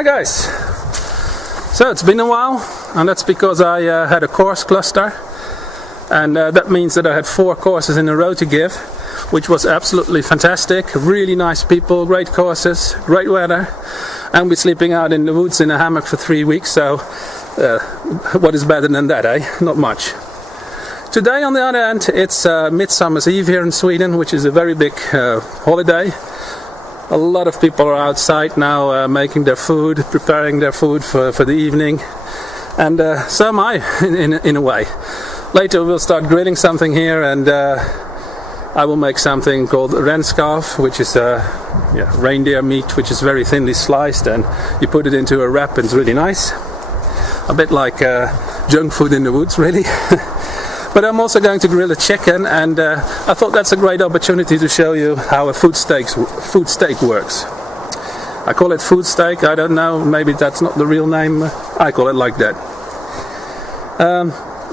Hi guys! So it's been a while, and that's because I had a course cluster, and that means that I had 4 courses in a row to give, which was absolutely fantastic. Really nice people, great courses, great weather, and we're sleeping out in the woods in a hammock for 3 weeks, so what is better than that, eh? Not much. Today, on the other hand, it's Midsummer's Eve here in Sweden, which is a very big holiday. A lot of people are outside now making their food, preparing their food for the evening, and so am I in a way. Later we'll start grilling something here, and I will make something called renskalf, which is reindeer meat, which is very thinly sliced, and you put it into a wrap and it's really nice. A bit like junk food in the woods, really. But I'm also going to grill a chicken, and I thought that's a great opportunity to show you how a food steak works. I call it food steak, I don't know, maybe that's not the real name, I call it like that.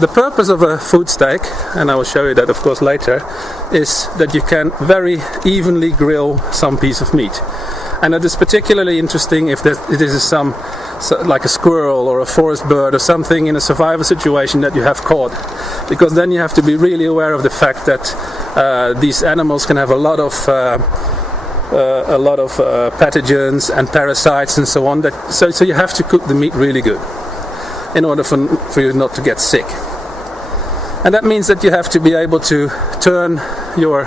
The purpose of a food steak, and I will show you that of course later, is that you can very evenly grill some piece of meat. And it is particularly interesting if it is like a squirrel or a forest bird or something in a survival situation that you have caught, because then you have to be really aware of the fact that these animals can have a lot of pathogens and parasites and so on. So you have to cook the meat really good in order for you not to get sick. And that means that you have to be able to turn your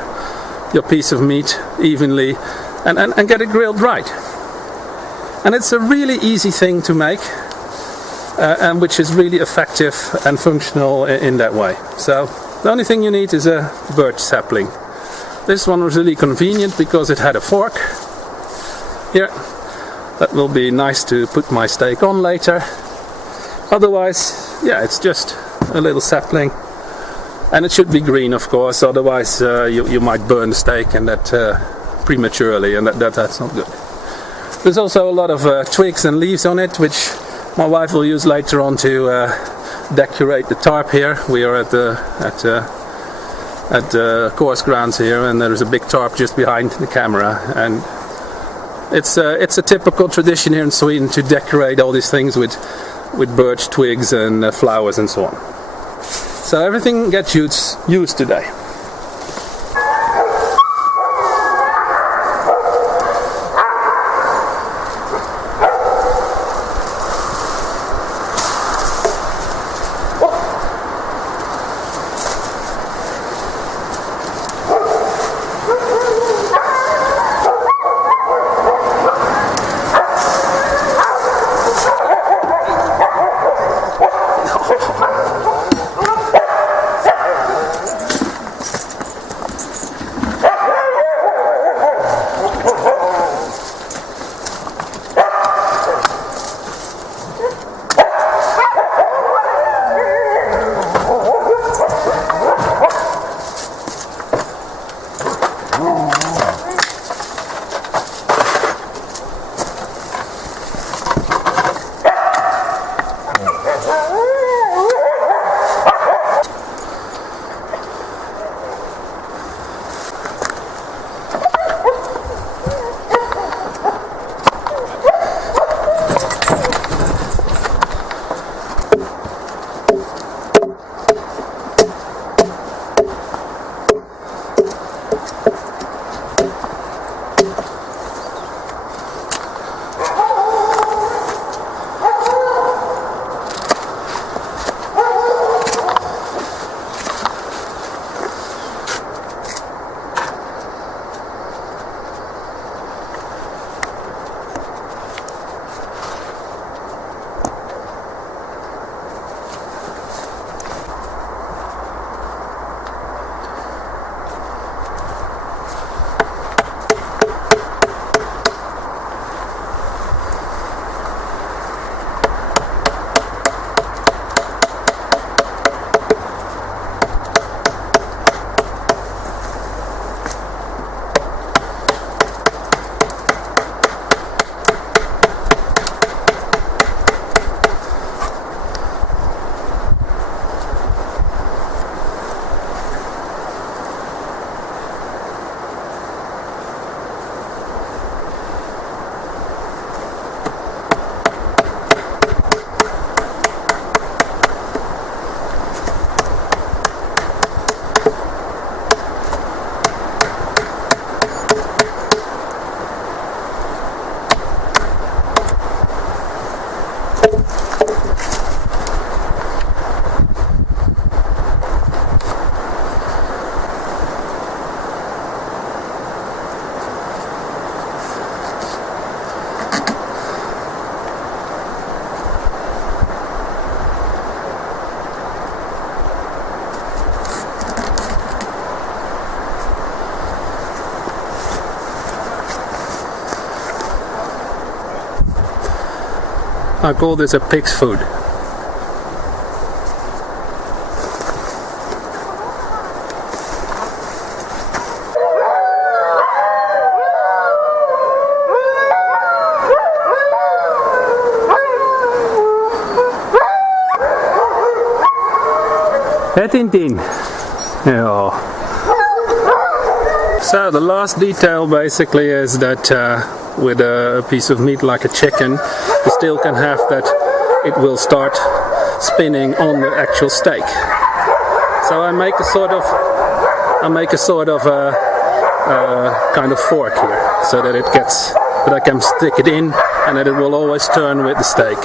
piece of meat evenly and get it grilled right. And it's a really easy thing to make, and which is really effective and functional in that way. So the only thing you need is a birch sapling. This one was really convenient because it had a fork here. That will be nice to put my steak on later. Otherwise, yeah, it's just a little sapling. And it should be green, of course, otherwise you might burn the steak, and that prematurely, and that's not good. There's also a lot of twigs and leaves on it, which my wife will use later on to decorate the tarp here. We are at the course grounds here, and there's a big tarp just behind the camera. And it's a typical tradition here in Sweden to decorate all these things with birch twigs and flowers and so on. So everything gets used today. I call this a pig's food. Tintin. Yeah. So the last detail basically is that with a piece of meat like a chicken, you still can have that it will start spinning on the actual steak. So I make a sort of kind of fork here, so that I can stick it in and that it will always turn with the steak.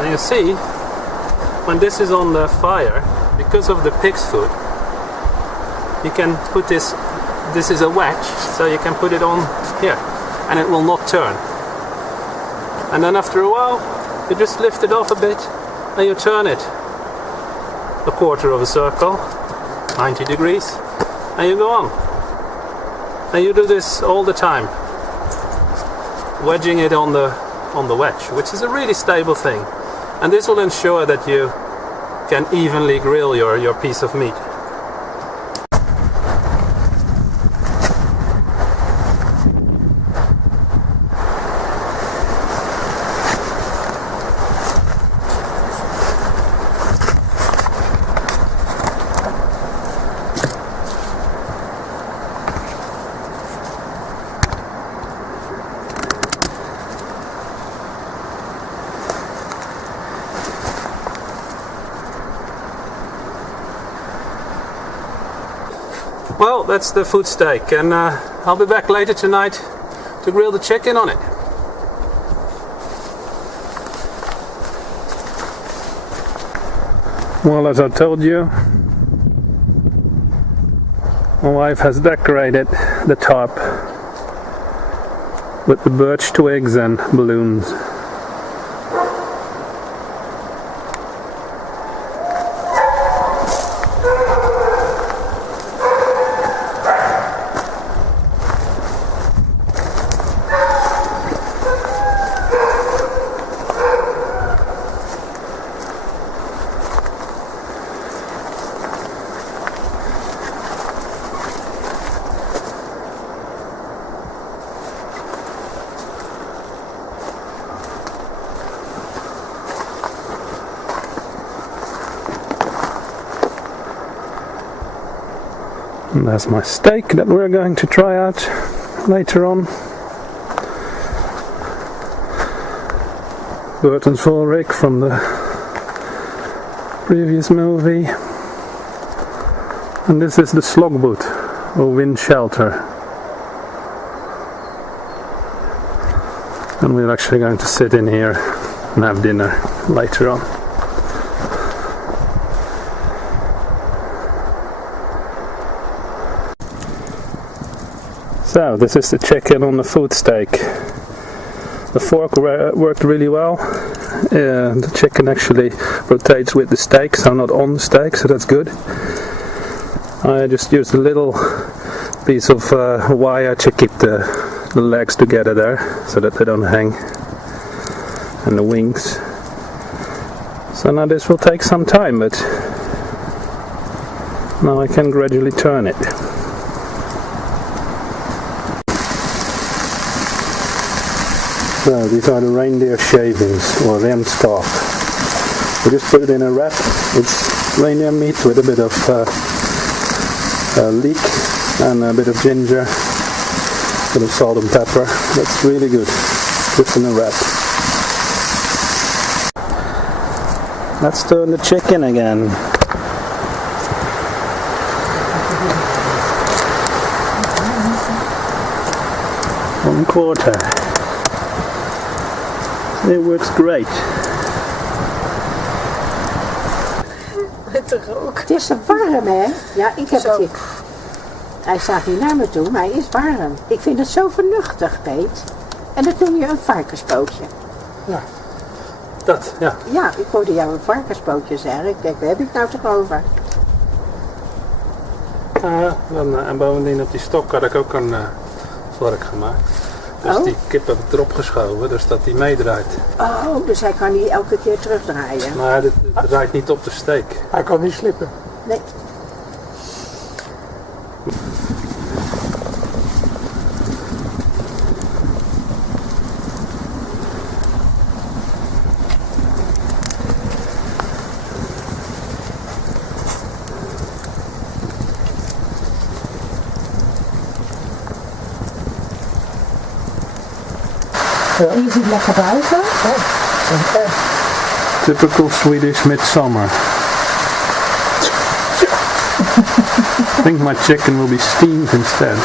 And you see, when this is on the fire, because of the pig's foot, you can put this is a wedge, so you can put it on here, and it will not turn. And then after a while, you just lift it off a bit, and you turn it a quarter of a circle, 90 degrees, and you go on. And you do this all the time, wedging it on the wedge, which is a really stable thing. And this will ensure that you can evenly grill your piece of meat. Well, that's the foot steak, and I'll be back later tonight to grill the chicken on it. Well, as I told you, my wife has decorated the top with the birch twigs and balloons. And there's my steak that we're going to try out later on. Burton's full rig from the previous movie. And this is the slog boot, or wind shelter. And we're actually going to sit in here and have dinner later on. So this is the chicken on the food steak. The fork worked really well. The chicken actually rotates with the steak, so not on the steak, so that's good. I just used a little piece of wire to keep the legs together there, so that they don't hang, and the wings. So now this will take some time, but now I can gradually turn it. So these are the reindeer shavings, or remstok. We just put it in a wrap. It's reindeer meat with a bit of leek and a bit of ginger, a bit of salt and pepper. That's really good, just in a wrap. Let's turn the chicken again. 1/4. It works great. Het is warm, hè? Ja, ik heb het hier. Hij staat niet naar me toe, maar hij is warm. Ik vind het zo vernuftig, Peet. En dat noem je een varkenspootje. Ja, dat, ja. Ja, ik hoorde jou een varkenspootje zeggen. Ik denk, waar heb ik het nou toch over? En bovendien op die stok had ik ook een vork gemaakt. Dus die kip heb ik erop geschoven, dus dat die meedraait. Oh, dus hij kan niet elke keer terugdraaien? Maar dit draait niet op de steek. Hij kan niet slippen. Nee. En je zit lekker buiten. Typical Swedish Midsummer. I think my chicken will be steamed instead.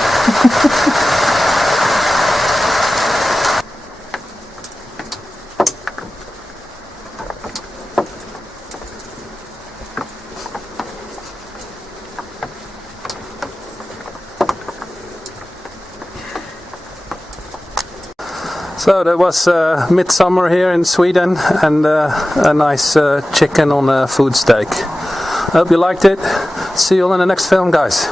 So that was Midsummer here in Sweden, and a nice chicken on a food steak. I hope you liked it. See you all in the next film, guys.